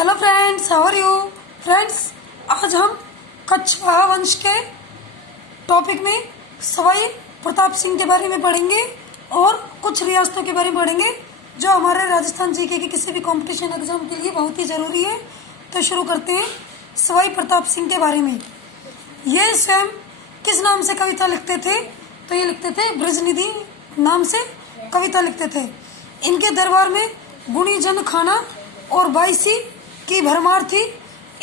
Hello friends, how are you friends. आज हम कच्छ वंश के टॉपिक में सवाई प्रताप सिंह के बारे में पढ़ेंगे और कुछ रियासतों के बारे में पढ़ेंगे जो हमारे राजस्थान जीके के किसी भी कंपटीशन एग्जाम के लिए बहुत ही ज़रूरी है। तो शुरू करते हैं सवाई प्रताप सिंह के बारे में। ये स्वयं किस नाम से कविता लिखते थे? तो ये लिखते थे ब्रजनिधि नाम से कविता लिखते थे। इनके दरबार में गुणी जन खाना और बाईसी की भरमार थी।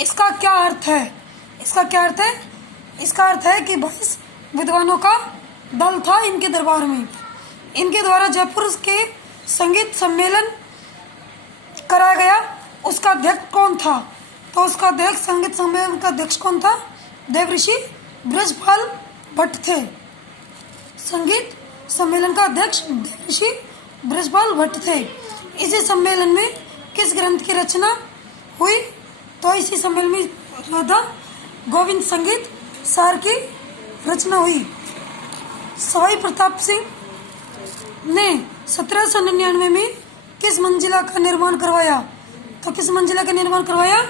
इसका क्या अर्थ है? इसका अर्थ है कि 22 विद्वानों का दल था इनके दरबार में। इनके द्वारा जयपुर के संगीत सम्मेलन कराया गया। उसका अध्यक्ष कौन था? तो उसका अध्यक्ष, संगीत सम्मेलन का अध्यक्ष कौन था? देवऋषि ब्रजपाल भट्ट थे। संगीत सम्मेलन का अध्यक्ष देवऋषि ब्रजपाल भट्ट थे। इसी सम्मेलन में किस ग्रंथ की रचना हुई? तो इसी सम्मेलन में राधा गोविंद संगीत सार की रचना हुई। सवाई प्रताप सिंह ने 1799 में किस मंजिला का निर्माण करवाया? तो किस मंजिला का निर्माण करवाया?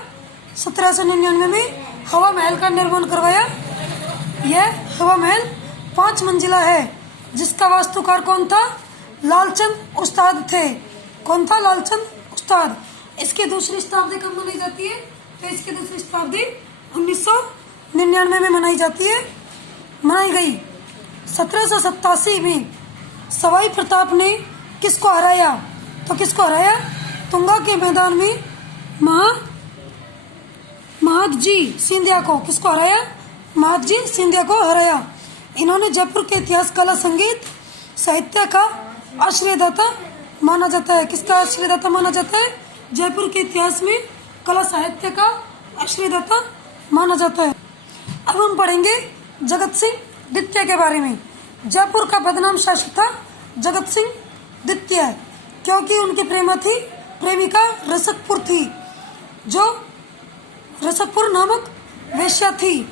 1799 में हवा महल का निर्माण करवाया। यह हवा महल 5 मंजिला है, जिसका वास्तुकार कौन था? लालचंद उस्ताद थे। कौन था? लालचंद उस्ताद। इसकी दूसरी शताब्दी कब मनाई जाती है? तो इसकी दूसरी शताब्दी 1999 में मनाई गई। 1787 में सवाई प्रताप ने किसको हराया? तो किसको हराया? तुंगा के मैदान में महादजी सिंधिया को। किसको हराया? महादजी सिंधिया को हराया। इन्होंने जयपुर के इतिहास, कला, संगीत, साहित्य का आश्रयदाता माना जाता है। किसका आश्रयदाता माना जाता है? जयपुर के इतिहास में कला साहित्य का आश्रयदाता माना जाता है। अब हम पढ़ेंगे जगत सिंह द्वितीय के बारे में। जयपुर का बदनाम शासक था जगत सिंह द्वितीय, क्योंकि उनकी प्रेमिका रसकपुर थी, जो रसकपुर नामक वेश्या थी।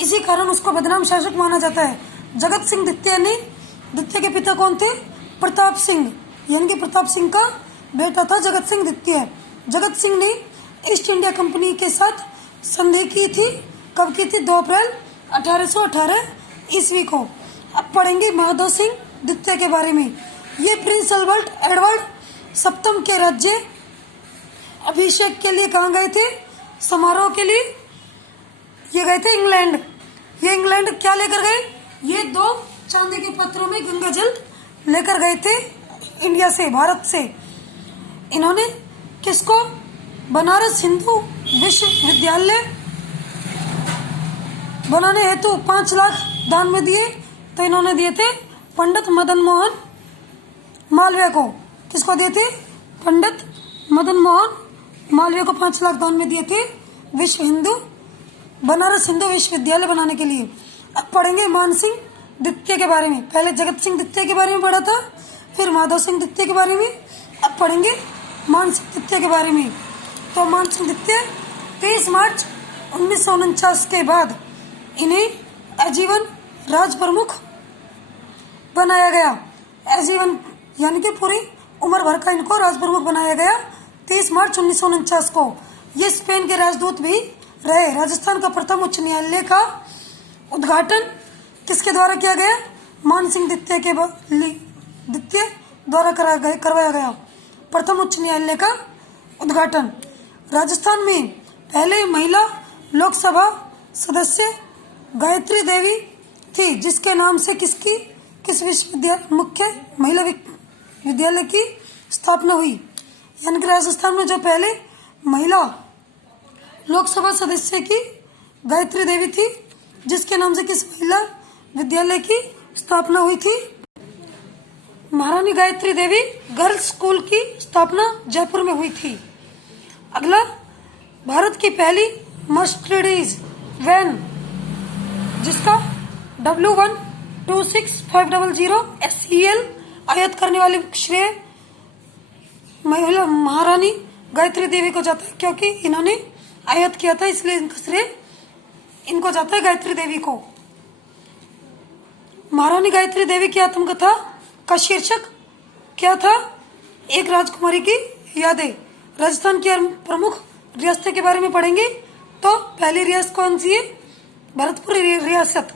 इसी कारण उसको बदनाम शासक माना जाता है। जगत सिंह द्वितीय के पिता कौन थे? प्रताप सिंह, यानी कि प्रताप सिंह का बेटा था जगत सिंह द्वितीय। जगत सिंह ने ईस्ट इंडिया कंपनी के साथ संधि की थी। कब की थी? 2 अप्रैल 1818 ईस्वी को। अब पढ़ेंगे माधव सिंह द्वितीय के बारे में। ये प्रिंस एडवर्ड सप्तम के राज्य अभिषेक के लिए कहाँ गए थे? समारोह के लिए ये गए थे इंग्लैंड। ये इंग्लैंड क्या लेकर गए? ये 2 चांदी के पत्रों में गंगा जल लेकर गए थे इंडिया से, भारत से। इन्होंने किसको? बनारस हिंदू विश्वविद्यालय बनाने हेतु 5 लाख दान में दिए। तो इन्होंने दिए थे पंडित मदन मोहन मालवीय को। किसको दिए थे? पंडित मदन मोहन मालवीय को 5 लाख दान में दिए थे बनारस हिंदू विश्वविद्यालय बनाने के लिए। अब पढ़ेंगे मान सिंह द्वितीय के बारे में। पहले जगत सिंह द्वितीय के बारे में पढ़ा था, फिर माधव सिंह द्वितीय के बारे में। अब पढ़ेंगे मान सिंह द्वितीय के बारे में। तो मान सिंह द्वितीय 30 मार्च 1949 के बाद इन्हें आजीवन राज प्रमुख बनाया गया। आजीवन यानी कि पूरी उम्र भर का इनको राज प्रमुख बनाया गया 30 मार्च 1949 को। ये स्पेन के राजदूत भी रहे। राजस्थान का प्रथम उच्च न्यायालय का उद्घाटन किसके द्वारा किया गया? मान सिंह द्वितीय द्वारा करवाया गया प्रथम उच्च न्यायालय का उद्घाटन। राजस्थान में पहले महिला लोकसभा सदस्य गायत्री देवी थी, जिसके नाम से किस विश्वविद्यालय मुख्य महिला विद्यालय की स्थापना हुई। यानी कि राजस्थान में जो पहले महिला लोकसभा सदस्य की गायत्री देवी थी, जिसके नाम से किस महिला विद्यालय की स्थापना हुई थी? महारानी गायत्री देवी गर्ल्स स्कूल की स्थापना जयपुर में हुई थी। अगला, भारत की पहली मर्सिडीज वैन, जिसका W126500 SEL आयात करने वाली श्रेय महिला महारानी गायत्री देवी को जाता है, क्योंकि इन्होंने आयात किया था, इसलिए इनका श्रेय इनको जाता है, गायत्री देवी को। महारानी गायत्री देवी की आत्मकथा का शीर्षक क्या था? एक राजकुमारी की यादें। राजस्थान की प्रमुख रियासतों के बारे में पढ़ेंगे। तो पहली रियासत कौन सी है? भरतपुर रियासत।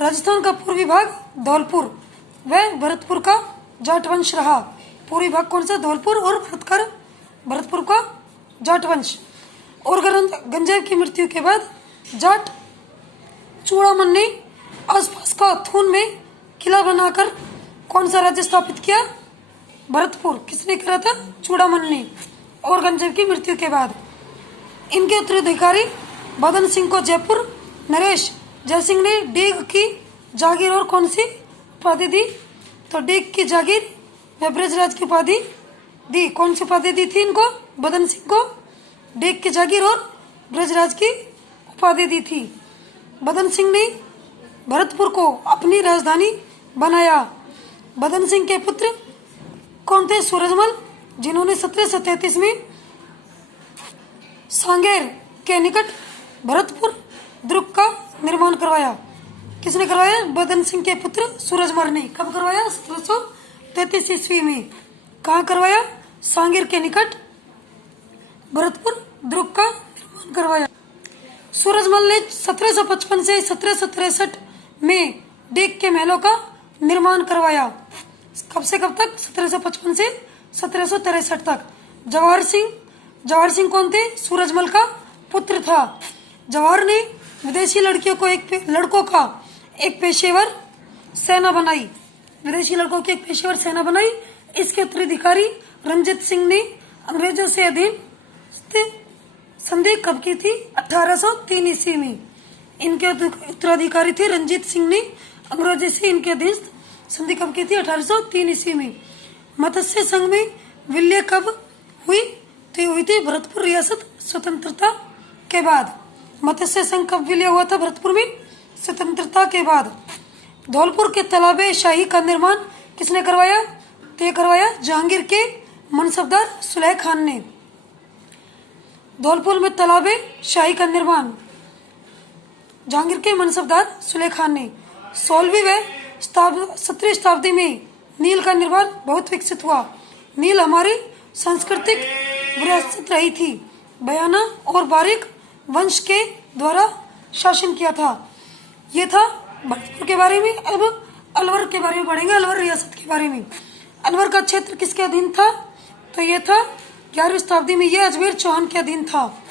राजस्थान का पूर्वी भाग धौलपुर, वह भरतपुर का जाट वंश रहा। पूर्वी भाग कौन सा? धौलपुर और भरतपुर का जाट वंश। और गंजेब की मृत्यु के बाद जाट चूड़ामन ने आसपास का थून में किला बनाकर कौन सा राज्य स्थापित किया? भरतपुर। किसने करा था? चूड़ामन ने। और गंजेब की मृत्यु के बाद इनके उत्तराधिकारी बदन सिंह को जयपुर, नरेश जयसिंह ने डीग की जागीर और कौन सी उपाधि दी? तो डीग की जागीर व ब्रजराज की उपाधि दी। कौन सी उपाधि दी थी इनको? बदन सिंह को डीग की जागीर और ब्रजराज की उपाधि दी थी। बदन सिंह ने भरतपुर को अपनी राजधानी बनाया। बदन सिंह के पुत्र कौन थे? सूरजमल, जिन्होंने 1733 में सांगेर के निकट भरतपुर दुर्ग का निर्माण करवाया। किसने करवाया? बदन सिंह के पुत्र सूरजमल ने। कब करवाया? 1733 ईस्वी में। कहाँ करवाया? सांगेर के निकट भरतपुर दुर्ग का निर्माण करवाया। सूरजमल ने 1755 से 1763 में डीग के महलों का निर्माण करवाया। कब से कब तक? 1755 से 1763 तक। जवाहर सिंह कौन थे? सूरजमल का पुत्र था। जवाहर ने विदेशी लड़कों का एक पेशेवर सेना बनाई। विदेशी लड़कों की एक पेशेवर सेना बनाई। इसके उत्तराधिकारी रंजीत सिंह ने अंग्रेजों से अधीन संधि कब की थी? 1803 ईस्वी में। इनके उत्तराधिकारी थे रंजीत सिंह ने अंग्रेजों से इनके अधीन संधि कब की थी? 1803 ईस्वी में। मत्स्य संघ में विलय कब हुई? तो हुई थी भरतपुर रियासत स्वतंत्रता के बाद। मत्स्य संघ कब विलय हुआ था भरतपुर में? स्वतंत्रता के बाद। धौलपुर के तालाबे शाही का निर्माण किसने करवाया? तय करवाया जहांगीर के मनसबदार सुलेह खान ने। धौलपुर में तालाबे शाही का निर्माण जहांगीर के मनसबदार सुलेह खान ने। 16वीं व 17वीं शताब्दी में नील का निर्माण बहुत विकसित हुआ। नील हमारी सांस्कृतिक विरासत रही थी। बयाना और बारिक वंश के द्वारा शासन किया था। ये था भरतपुर के बारे में। अब अलवर के बारे में पढ़ेंगे, अलवर रियासत के बारे में। अलवर का क्षेत्र किसके अधीन था? तो ये था 11वीं शताब्दी में ये अजमेर चौहान के अधीन था।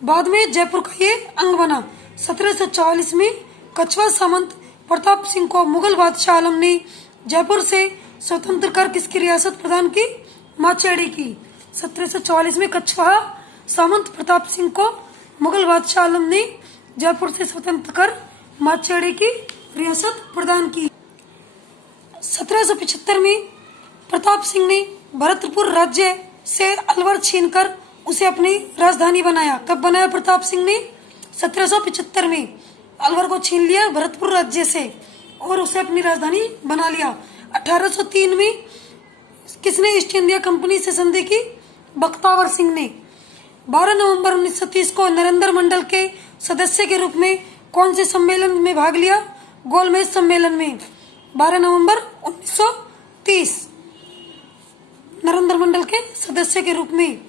बाद में जयपुर का ये अंग बना। 1744 में कछवा सामंत प्रताप सिंह को मुगल बादशाह आलम ने जयपुर से स्वतंत्र कर किसकी रियासत प्रदान की? माचेड़ी की। 1744 में कछवा सामंत प्रताप सिंह को मुगल बादशाह आलम ने जयपुर से स्वतंत्र कर माचेड़ी की रियासत प्रदान की। 1775 में प्रताप सिंह ने भरतपुर राज्य से अलवर छीनकर उसे अपनी राजधानी बनाया। कब बनाया प्रताप सिंह ने? 1775 में अलवर को छीन लिया भरतपुर राज्य से और उसे अपनी राजधानी बना लिया। 1803 में किसने ईस्ट इंडिया कंपनी से संधि की? बख्तावर सिंह ने। 12 नवंबर 1930 को नरेंद्र मंडल के सदस्य के रूप में कौन से सम्मेलन में भाग लिया? गोलमेज सम्मेलन में। 12 नवंबर 1930 नरेंद्र मंडल के सदस्य के रूप में।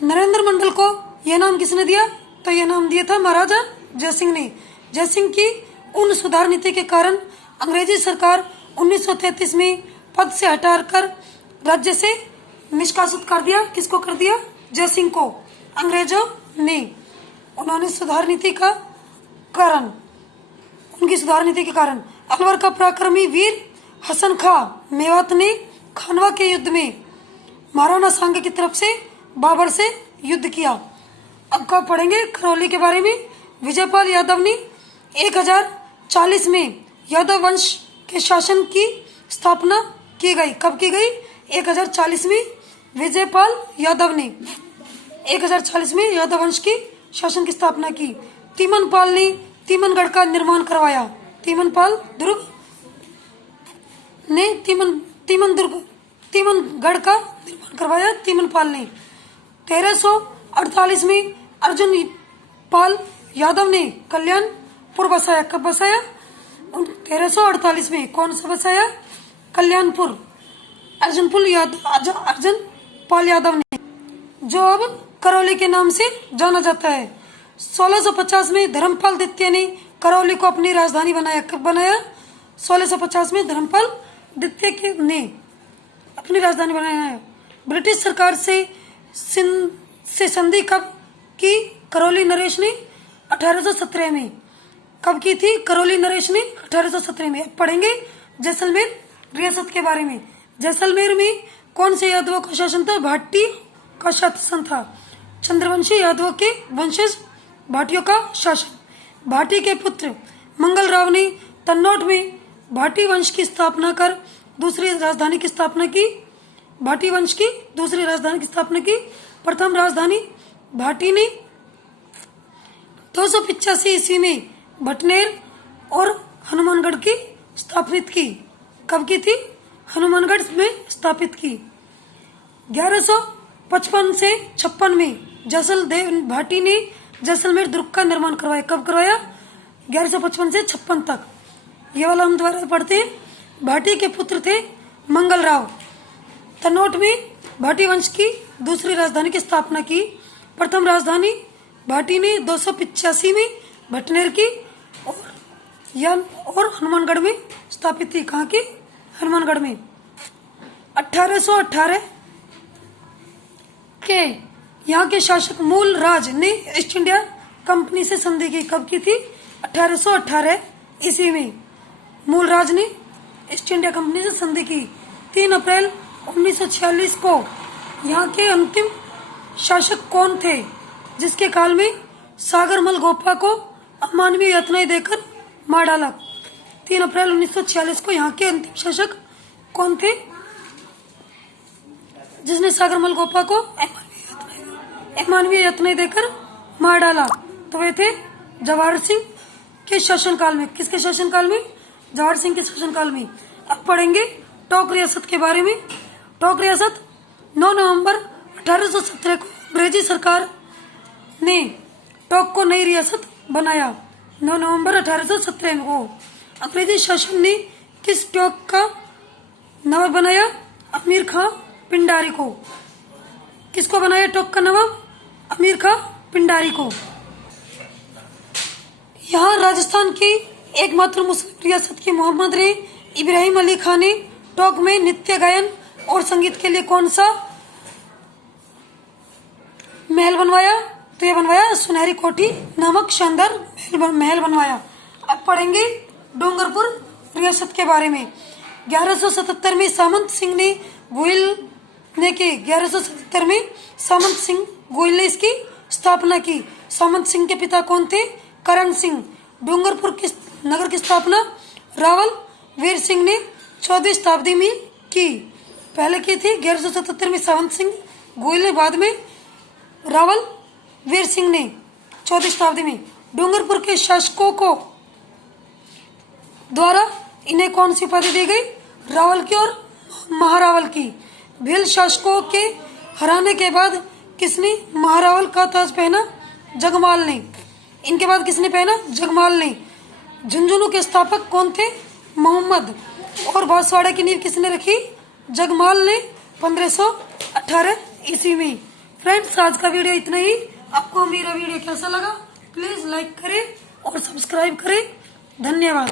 नरेंद्र मंडल को यह नाम किसने दिया? तो यह नाम दिया था महाराजा जयसिंह ने। जयसिंह की उन सुधार नीति के कारण अंग्रेजी सरकार 1933 में पद से हटाकर राज्य से निष्कासित कर दिया। किसको कर दिया? जयसिंह को, अंग्रेजों ने। उन्होंने सुधार नीति का कारण, उनकी सुधार नीति के कारण अलवर का पराक्रमी वीर हसन खां मेवात ने खानवा के युद्ध में महाराणा सांग की तरफ से बाबर से युद्ध किया। अब का पढ़ेंगे खरौली के बारे में। विजयपाल यादव ने 1040 में यादव वंश के शासन की स्थापना की गई। कब की गई? 1040 में विजयपाल यादव ने 1040 में यादव वंश की शासन की स्थापना की। तीमनपाल ने तीमनगढ़ का निर्माण करवाया। तीमनपाल दुर्ग ने तीमनगढ़ का निर्माण करवाया तीमनपाल ने। 1348 में अर्जुन पाल यादव ने कल्याणपुर बसाया। कब बसाया? 1348 में। कौन सा बसाया? कल्याणपुर। अर्जुन पाल यादव ने। जो अब करौली के नाम से जाना जाता है। 1650 में धर्मपाल द्वितीय ने करौली को अपनी राजधानी बनाया। कब बनाया? 1650 में धर्मपाल द्वितीय ने अपनी राजधानी बनाया। ब्रिटिश सरकार से संधि कब की? करौली नरेश ने 1817 में। कब की थी करौली नरेश ने? 1817 में। अब पढ़ेंगे जैसलमेर रियासत के बारे में। जैसलमेर में कौन से यादवों का शासन था? भाटी का शासन था। चंद्रवंशी यादवों के वंशज भाटियों का शासन। भाटी के पुत्र मंगल राव ने तन्नौट में भाटी वंश की स्थापना कर दूसरी राजधानी की स्थापना की। भाटी वंश की दूसरी राजधानी की स्थापना की। प्रथम राजधानी भाटी ने 285 ईस्वी में भटनेर और हनुमानगढ़ की स्थापित की। कब की थी? हनुमानगढ़ में स्थापित की। 1155 से 56 में जैसलदेव भाटी ने जैसलमेर दुर्ग का निर्माण करवाया। कब करवाया? 1155 से 56 तक। ये वाला हम दोबारा पढ़ते हैं। भाटी के पुत्र थे मंगल राव। तन्नौट में भाटी वंश की दूसरी राजधानी की स्थापना की। प्रथम राजधानी भाटी ने 285 में भटनेर की और हनुमानगढ़ में स्थापित थी। कहाँ की? हनुमानगढ़ में। 1818 के यहाँ के शासक मूल राज ने ईस्ट इंडिया कंपनी से संधि की। कब की थी? 1818 ईस्वी में मूल राज ने ईस्ट इंडिया कंपनी से संधि की। 3 अप्रैल 1946 को यहाँ के अंतिम शासक कौन थे जिसके काल में सागरमल गोपा को अमानवीय यातनाएं देकर मार डाला? 3 अप्रैल 1946 को यहाँ के अंतिम शासक कौन थे जिसने सागरमल गोपा को अमानवीय यातनाएं देकर मार डाला? तो वे थे जवाहर सिंह के शासनकाल में। किसके शासनकाल में? जवाहर सिंह के शासनकाल में। अब पढ़ेंगे टोंक रियासत के बारे में। टोंक रियासत 9 नवंबर 1817 को अंग्रेजी सरकार ने टोंक को नई रियासत बनाया। 9 नवंबर 1817 को अंग्रेजी शासन ने किस टोंक का नवाब बनाया? अमीर खां पिंडारी को। किसको बनाया टोंक का नवाब? अमीर खां पिंडारी को। यहाँ राजस्थान की एकमात्र मुस्लिम रियासत के मोहम्मद ने इब्राहिम अली खान ने टोंक में नृत्य गायन और संगीत के लिए कौन सा महल बनवाया? तो ये बनवाया सुनहरी कोठी नामक शानदार महल बनवाया। अब पढ़ेंगे डूंगरपुर रियासत के बारे में। 1177 में सामंत सिंह ने गोयल ने की। 1177 में सामंत सिंह गोयल ने इसकी स्थापना की। सामंत सिंह के पिता कौन थे? करण सिंह। डूंगरपुर की नगर की स्थापना रावल वीर सिंह ने 14वीं शताब्दी में की। पहले की थी 1177 में सामंत सिंह गोयल ने, बाद में रावल वीर सिंह ने 14वीं शताब्दी में। डूंगरपुर के शासकों को द्वारा इन्हें कौन सी उपाधि दी गई? रावल की और महारावल की। भील शासकों के हराने के बाद किसने महारावल का ताज पहना? जगमाल ने। इनके बाद किसने पहना? जगमाल ने। झुंझुनू के स्थापक कौन थे? मोहम्मद। और बांसवाड़ा की नींव किसने रखी? जगमाल ने 1518 ईस्वी में। फ्रेंड्स, आज का वीडियो इतना ही। आपको मेरा वीडियो कैसा लगा? प्लीज लाइक करें और सब्सक्राइब करें। धन्यवाद।